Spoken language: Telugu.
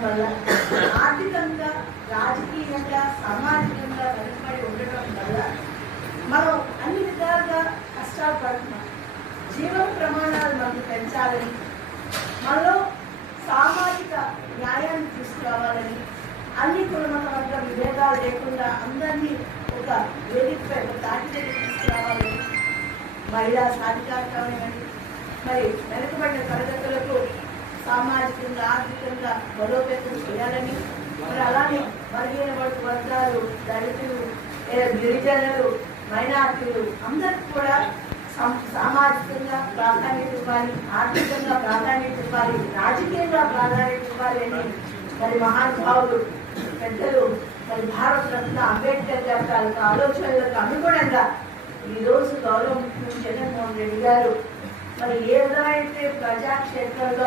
వల్ల ఆర్థికంగా రాజకీయంగా సామాజికంగా వెనుకబడి ఉండటం వల్ల మనం అన్ని విధాలుగా కష్టాలు పడుతున్నాం జీవన ప్రమాణాలు మనకు పెంచాలని మనలో సామాజిక న్యాయాన్ని తీసుకురావాలని అన్ని కులమత వర్గ విభేదాలు లేకుండా అందరినీ ఒక వేదికపై ఒక దాటి దగ్గర తీసుకురావాలని మహిళా సాధికారత మరి వెనుకబడిన తరగతులకు సామాజికంగా ఆర్థికంగా బలోపేతం చేయాలని మరి అలానే బలహీన వర్గాలు దళితులు గిరిజనులు మైనార్టీలు అందరికి కూడా సామాజికంగా ప్రాధాన్యత ఇవ్వాలి ఆర్థికంగా ప్రాధాన్యత ఇవ్వాలి రాజకీయంగా ప్రాధాన్యత ఇవ్వాలి అని మరి మహానుభావులు పెద్దలు మరి భారత రత్న అంబేద్కర్ గారి తాలూకా ఆలోచనలకు అనుగుణంగా ఈ రోజు గౌరవ ముఖ్యమంత్రి జగన్మోహన్ రెడ్డి గారు మరి ఏ విధమైతే ప్రజాక్షేత్రంలో